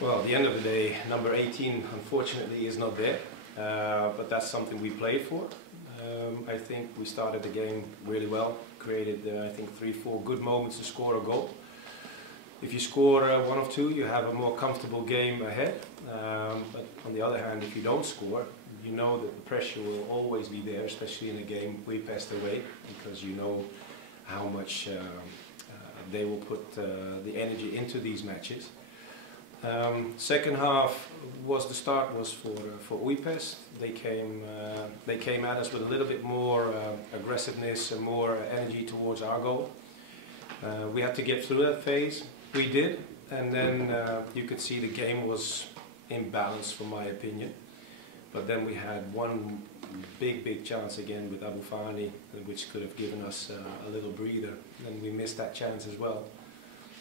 Well, at the end of the day, number 18 unfortunately is not there, but that's something we played for. I think we started the game really well, created I think 3-4 good moments to score a goal. If you score one or two, you have a more comfortable game ahead, but on the other hand, if you don't score, you know that the pressure will always be there, especially in a game Újpest away, because you know how much they will put the energy into these matches. Second half the start was for Újpest. They came at us with a little bit more aggressiveness and more energy towards our goal. We had to get through that phase. We did, and then you could see the game was imbalanced, from my opinion. But then we had one big chance again with Abu Fani, which could have given us a little breather. And we missed that chance as well.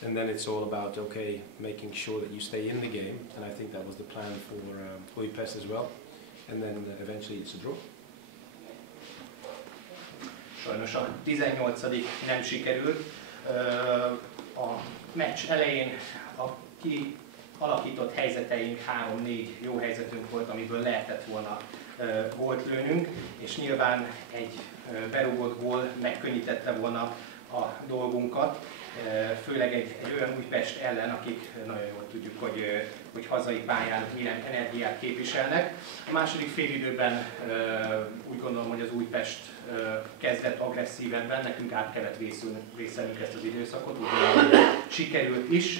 And then it's all about, okay, making sure that you stay in the game, and I think that was the plan for Újpest as well. And then eventually it's a draw. Sajnos a 18. nem sikerült. A meccs elején a kialakított helyzeteink 3-4 jó helyzetünk volt, amiből lehetett volna gólt lőnünk, és nyilván egy berúgott gól megkönnyítette volna a dolgunkat, főleg egy olyan Újpest ellen, akik nagyon jól tudjuk, hogy hazai pályán milyen energiát képviselnek. A második félidőben úgy gondolom, hogy az Újpest kezdett agresszívebben, nekünk át kellett vészelnünk ezt az időszakot, úgy gondolom, hogy sikerült is.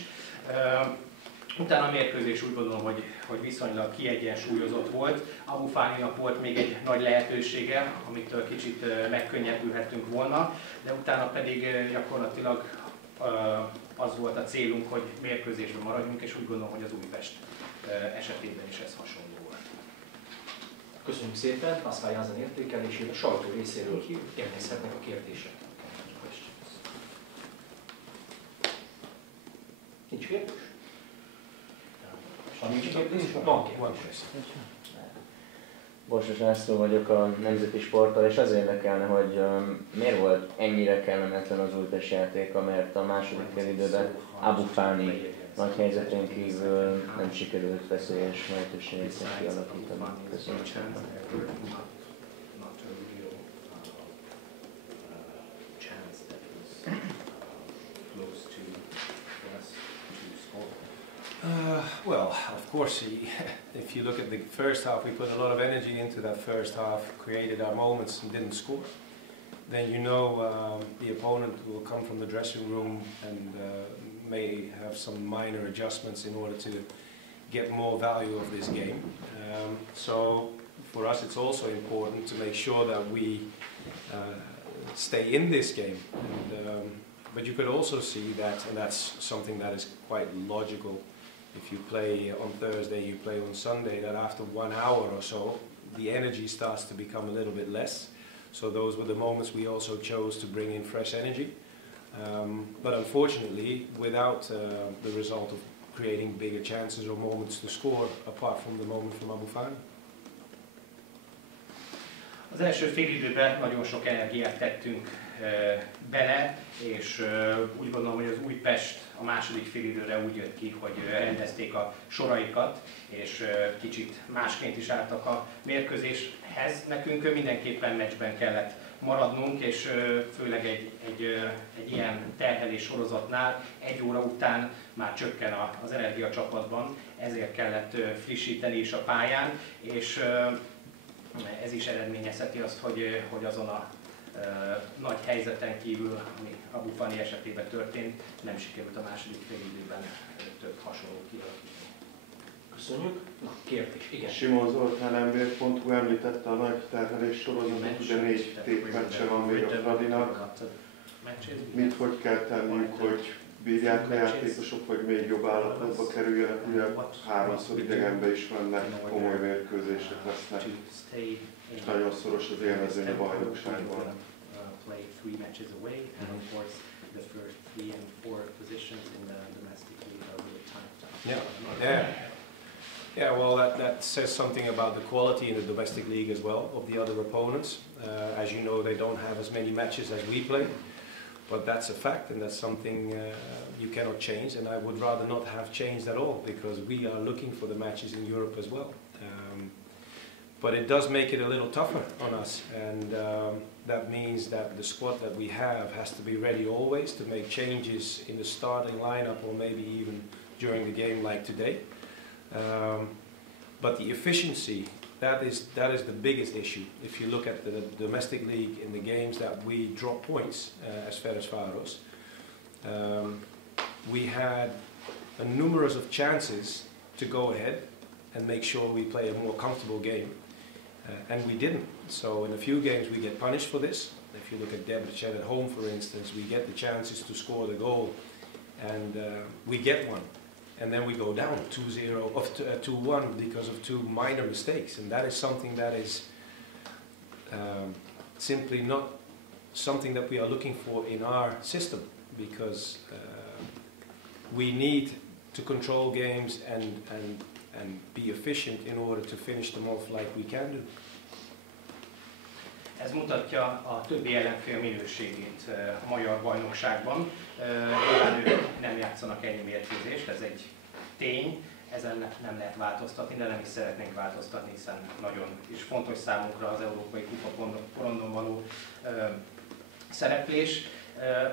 Utána a mérkőzés úgy gondolom, hogy viszonylag kiegyensúlyozott volt. Abu Faninak volt még egy nagy lehetősége, amitől kicsit megkönnyebbülhettünk volna, de utána pedig gyakorlatilag az volt a célunk, hogy mérkőzésben maradjunk, és úgy gondolom, hogy az Újpest esetében is ez hasonló volt. Köszönjük szépen, Pascal Jansen értékelését, a sajtó részéről érkezhetnek a kérdések. Nincs kérdés? Nincs kérdés? Van kérdés. Borsos László vagyok a Nemzeti Sporttól, és az érdekelne, hogy miért volt ennyire kellemetlen az Újpest játéka, mert a második félidőben Abu Fani nagy helyzetén kívül nem sikerült veszélyes lehetőséget kialakítani. Köszönöm szépen. Well, of course, if you look at the first half, we put a lot of energy into that first half, created our moments and didn't score. Then you know the opponent will come from the dressing room and may have some minor adjustments in order to get more value of this game. So for us it's also important to make sure that we stay in this game. And, but you could also see that, and that's something that is quite logical, if you play on Thursday, you play on Sunday, that after 1 hour or so, the energy starts to become a little bit less. So those were the moments we also chose to bring in fresh energy. But unfortunately, without the result of creating bigger chances or moments to score, apart from the moment from Abu Fani. Az első félidőben nagyon sok energiát tettünk bele, és úgy gondolom, hogy az Újpest a második félidőre úgy jött ki, hogy rendezték a soraikat, és kicsit másként is álltak a mérkőzéshez. Nekünk mindenképpen meccsben kellett maradnunk, és főleg egy ilyen terhelés sorozatnál 1 óra után már csökken az energia a csapatban, ezért kellett frissíteni is a pályán, és ez is eredményezheti azt, hogy azon a nagy helyzeten kívül, ami Abu Fani esetében történt, nem sikerült a második félidőben több hasonló kialakítani. Köszönjük. Na, kérdés, igen. Simon Zoltán mbr.hu említette a nagy terhelés sorozatot, ugye 4 tétmeccse van még a Fradinak. Mit hogy kell tenniük, hogy bírják a játékosok, hogy még jobb állapotba kerüljenek, ugye 3-szor idegenbe is mennek, komoly mérkőzések lesznek, és nagyon szoros az élmezőny a bajnokságban. Yeah, well, that says something about the quality in the domestic league as well of the other opponents. As you know, they don't have as many matches as we play. But that's a fact, and that's something you cannot change, and I would rather not have changed at all, because we are looking for the matches in Europe as well. But it does make it a little tougher on us, and that means that the squad that we have has to be ready always to make changes in the starting lineup, or maybe even during the game like today. But the efficiency, that is the biggest issue. If you look at the domestic league, in the games that we drop points as Ferencváros, we had a numerous of chances to go ahead and make sure we play a more comfortable game, and we didn't. So in a few games we get punished for this. If you look at Debrecen at home, for instance, we get the chances to score the goal, and we get one. And then we go down 2-0 or 2-1 because of two minor mistakes, and that is something that is simply not something that we are looking for in our system, because we need to control games and be efficient in order to finish them off like we can do. Ez mutatja a többi ellenfél minőségét a magyar bajnokságban. Nyilván ők nem játszanak ennyi mérkőzést, ez egy tény, ezen nem lehet változtatni, de nem is szeretnénk változtatni, hiszen nagyon is fontos számunkra az európai kupa porondon való szereplés.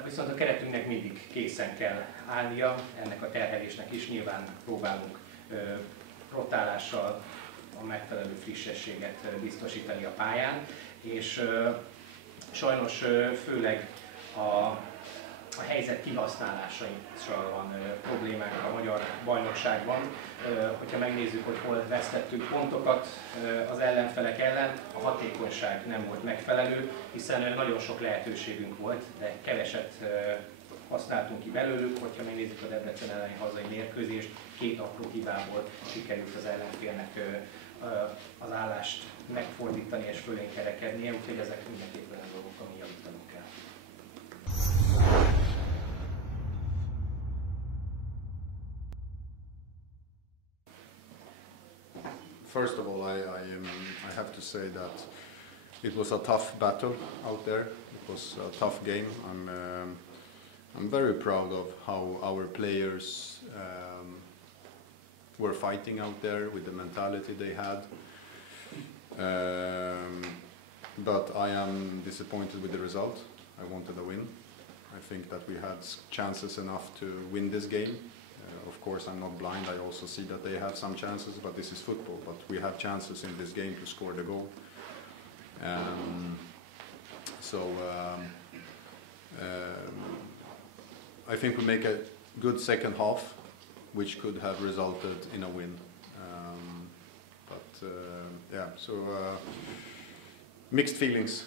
Viszont a keretünknek mindig készen kell állnia, ennek a terhelésnek is nyilván próbálunk rotálással a megfelelő frissességet biztosítani a pályán, és sajnos főleg a helyzet kihasználással van problémánk a magyar bajnokságban. Hogyha megnézzük, hogy hol vesztettünk pontokat az ellenfelek ellen, a hatékonyság nem volt megfelelő, hiszen nagyon sok lehetőségünk volt, de keveset használtunk ki belőlük. Hogyha megnézzük a Debrecen elleni hazai mérkőzést, 2 apró hibából sikerült az ellenfélnek az állást megfordítani és fölénk kerekednie, úgyhogy ezek mindenképpen a dolgok, ami javítanunk kell. First of all, I have to say that it was a tough battle out there. It was a tough game. I'm very proud of how our players were fighting out there with the mentality they had. But I am disappointed with the result. I wanted a win. I think that we had chances enough to win this game. Of course, I'm not blind. I also see that they have some chances, but this is football. But we have chances in this game to score the goal. I think we make a good second half, which could have resulted in a win. Yeah, so mixed feelings.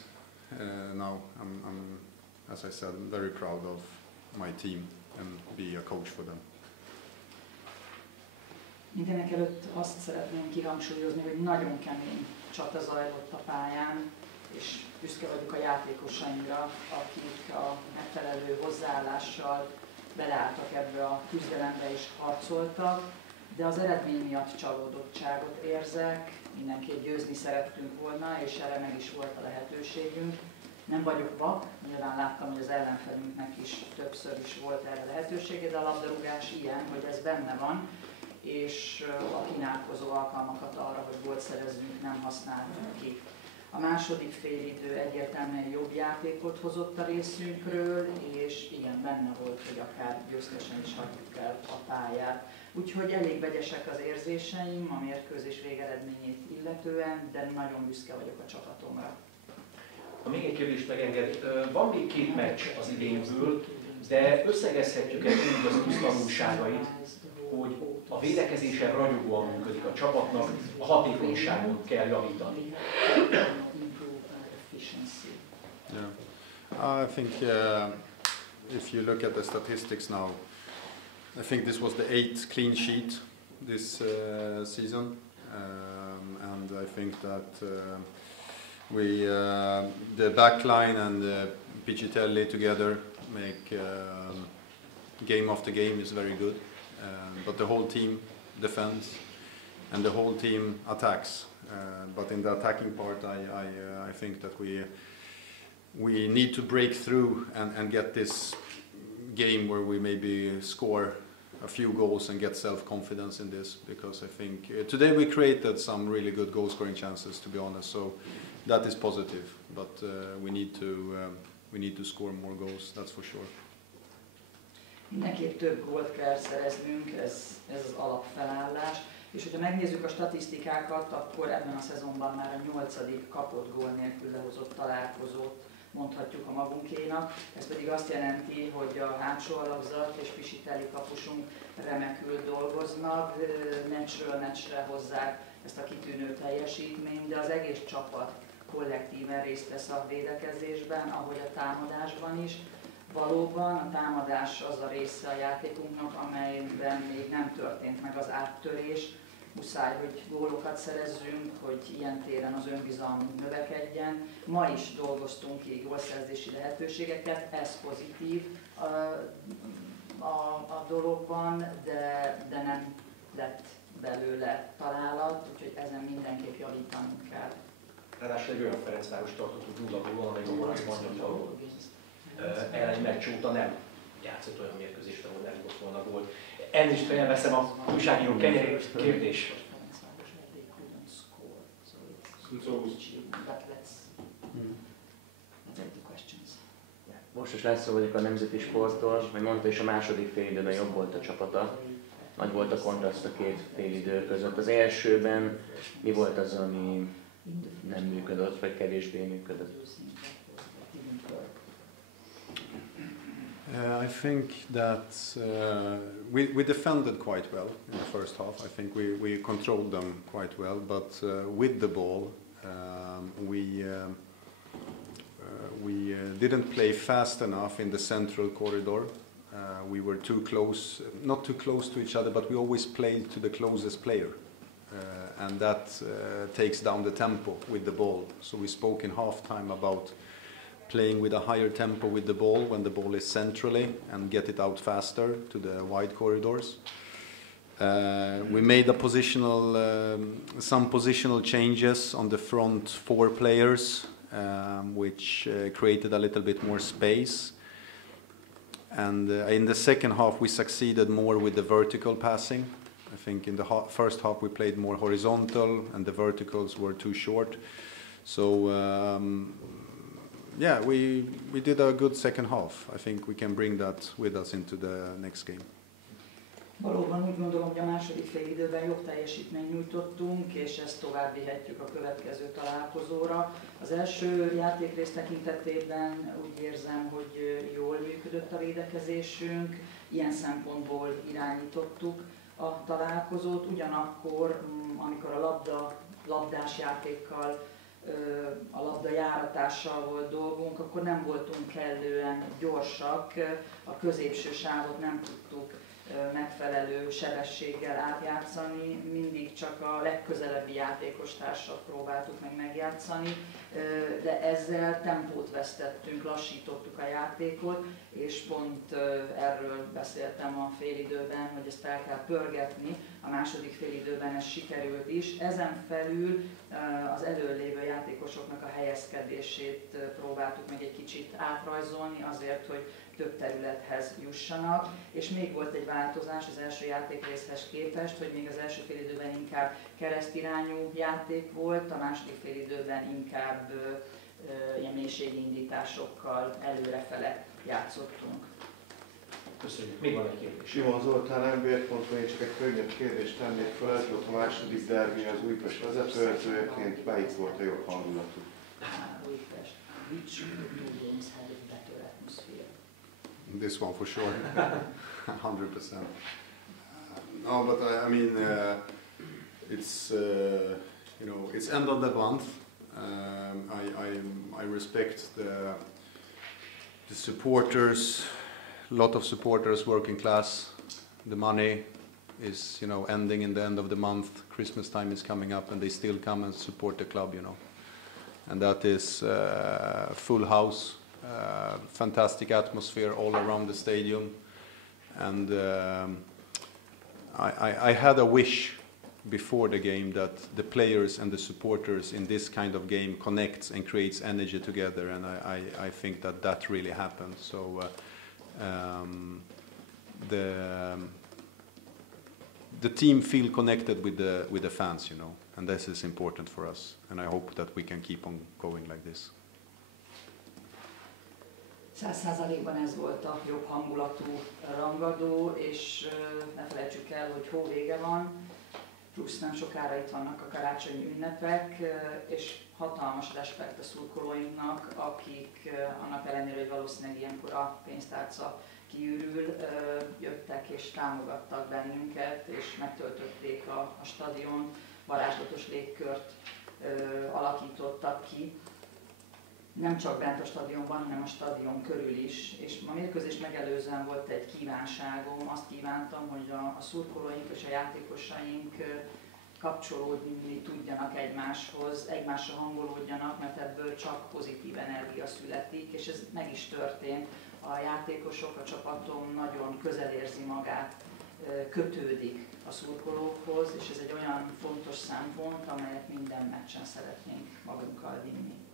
Now, I'm, as I said, very proud of my team and be a coach for them. Mindenek előtt azt szeretném kihangsúlyozni, hogy nagyon kemény csata zajlott a pályán, és büszke vagyok a játékosainkra, akik a megfelelő hozzáállással beleálltak ebbe a küzdelembe és harcoltak, de az eredmény miatt csalódottságot érzek, mindenképp győzni szerettünk volna, és erre meg is volt a lehetőségünk. Nem vagyok vak, nyilván láttam, hogy az ellenfelünknek is többször is volt erre lehetősége, de a labdarúgás ilyen, hogy ez benne van, és a kínálkozó alkalmakat arra, hogy gólt szerezzünk, nem használtunk ki. A második félidő egyértelműen jobb játékot hozott a részünkről, és igen, benne volt, hogy akár győztesen is hagyjuk el a pályát. Úgyhogy elég vegyesek az érzéseim a mérkőzés végeredményét illetően, de nagyon büszke vagyok a csapatomra. Ha még egy kérdést megenged, van még 2 meccs az idénből, de összegezhetjük-e úgy az új tanulságait, hogy a védekezésen ragyogóan működik a csapatnak, a hatékonyságon kell javítani. Yeah. I think if you look at the statistics now, I think this was the 8th clean sheet this season, and I think that the back line and Pichitelli together make game after game is very good. But the whole team defends and the whole team attacks. But in the attacking part, I think that we need to break through and get this game where we maybe score a few goals and get self-confidence in this, because I think today we created some really good goal-scoring chances, to be honest. So that is positive, but we need to score more goals. That's for sure. Mindenképp több gólt kell szereznünk, ez az alapfelállás. És hogyha megnézzük a statisztikákat, akkor ebben a szezonban már a 8. kapott gól nélkül lehozott találkozót mondhatjuk a magunkénak. Ez pedig azt jelenti, hogy a hátsó alapzat és Pisiteli kapusunk remekül dolgoznak, meccsről meccsre hozzák ezt a kitűnő teljesítményt, de az egész csapat kollektíven részt vesz a védekezésben, ahogy a támadásban is. Valóban a támadás az a része a játékunknak, amelyben még nem történt meg az áttörés. Muszáj, hogy gólokat szerezzünk, hogy ilyen téren az önbizalmunk növekedjen. Ma is dolgoztunk ki gólszerzési lehetőségeket, ez pozitív a dologban, de nem lett belőle találat, úgyhogy ezen mindenképp javítanunk kell. Ráadásul egy olyan Ferencváros tartott 0 gól, amely a Horváth Magyar elleni meccs óta nem játszott olyan mérkőzést, ahol nem rúgott volna gólt. Elnézést felveszem a újságíró kenyerét. Kérdés. Most is leszólódik a nemzeti sporttól, hogy mondta is, a második félidőben jobb volt a csapata. Nagy volt a kontraszt a két félidő között. Az elsőben mi volt az, ami nem működött, vagy kevésbé működött? I think that we defended quite well in the first half. I think we controlled them quite well, but with the ball we didn't play fast enough in the central corridor. We were too close, not too close to each other, but we always played to the closest player. And that takes down the tempo with the ball. So we spoke in halftime about playing with a higher tempo with the ball when the ball is centrally and get it out faster to the wide corridors. We made some positional changes on the front 4 players, which created a little bit more space. And in the second half we succeeded more with the vertical passing. I think in the first half we played more horizontal and the verticals were too short. So yeah, we did a good second half. I think we can bring that with us into the next game. Valóban úgy gondolom, hogy a második félidőben jobb teljesítményt nyújtottunk, és ezt tovább vihetjük a következő találkozóra. Az első játékrész tekintetében úgy érzem, hogy jól működött a védekezésünk, ilyen szempontból irányítottuk a találkozót, ugyanakkor, amikor a labdás játékkal, a labda járatással volt dolgunk, akkor nem voltunk kellően gyorsak, a középső sávot nem tudtuk megfelelő sebességgel átjátszani, mindig csak a legközelebbi játékostársat próbáltuk meg megjátszani, de ezzel tempót vesztettünk, lassítottuk a játékot, és pont erről beszéltem a félidőben, hogy ezt el kell pörgetni, a második félidőben ez sikerült is. Ezen felül az előlévő játékosoknak a helyezkedését próbáltuk meg egy kicsit átrajzolni azért, hogy több területhez jussanak, és még volt egy változás az első játékrészhez képest, hogy még az első félidőben inkább keresztirányú játék volt, a második félidőben inkább ilyen mélységindításokkal előrefele játszottunk. Köszönjük. Még van egy kérdés. Simon Zoltán, MBR.hu, én csak egy könnyebb kérdést tennék fel, ez volt a második derbi az Újpest vezetőedzőjeként, melyik volt a jobb hangulatú? Újpest. Which two games had a better atmosphere? This one for sure, 100%. No, but I mean, it's it's end of the month. I respect the supporters. A lot of supporters, working class. The money is ending in the end of the month. Christmas time is coming up, and they still come and support the club. And that is full house. Fantastic atmosphere all around the stadium, and I had a wish before the game that the players and the supporters in this kind of game connects and creates energy together, and I think that that really happened. So the team feel connected with the fans, you know, and this is important for us, and I hope that we can keep on going like this. 100%-ban ez volt a jobb hangulatú rangadó, és ne felejtsük el, hogy hó vége van, plusz nem sokára itt vannak a karácsonyi ünnepek, és hatalmas respekt a szurkolóinknak, akik annak ellenére, hogy valószínűleg ilyenkor a pénztárca kiürül, jöttek és támogattak bennünket, és megtöltötték a stadion, varázslatos légkört alakítottak ki. Nem csak bent a stadionban, hanem a stadion körül is. És a mérkőzést megelőzően volt egy kívánságom, azt kívántam, hogy a szurkolóink és a játékosaink kapcsolódni tudjanak egymáshoz, egymásra hangolódjanak, mert ebből csak pozitív energia születik, és ez meg is történt. A játékosok, a csapatom nagyon közel érzi magát, kötődik a szurkolókhoz, és ez egy olyan fontos szempont, amelyet minden meccsen szeretnénk magunkkal vinni.